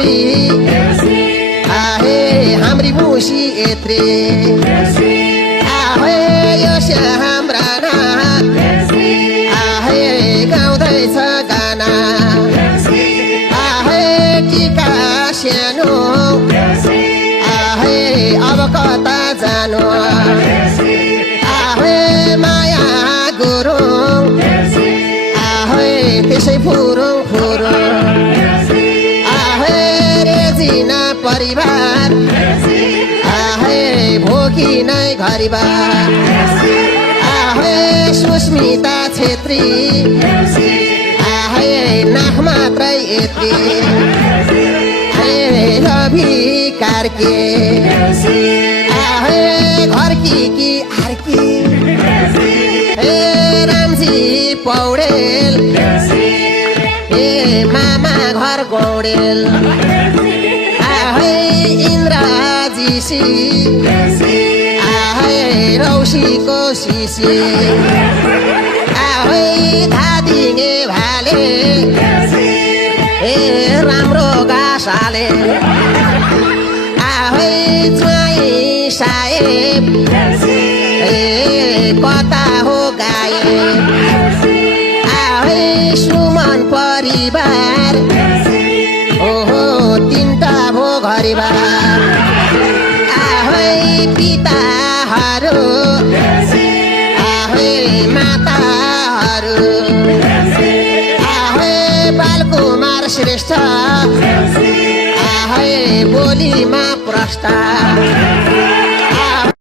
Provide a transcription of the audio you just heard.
छेत्री आहे हाम्री मुसी यत्रे आहे यो हाम्रा आहे गाउँदैछ गाना आहे टिका सानो आहे अब कता जानु आहे माया गुरुङ आहे त्यसै फुरुङ फुरुङ आहे रेजिना परिवार आहे भोगी नै घरिबार आहे सुस्मिता छेत्री आहे नाक मात्रै यत्री रवि कार्के आहे घरकी कि आर्की रामजी पौडेल मामा घर गौडेल आहे इन्द्रजीसी आहे रौसीको सिसी आहे धादिङे भाले राम्रो गासाले आहे ज्वाइँ साहेब कता हो गायब आहे सुमन परिवार ओहो तिनटा भो घरिबार आहे पिताहरू आहे माताहरू आहे बालकुमार श्रेष्ठ आहे बोलीमा प्रष्ट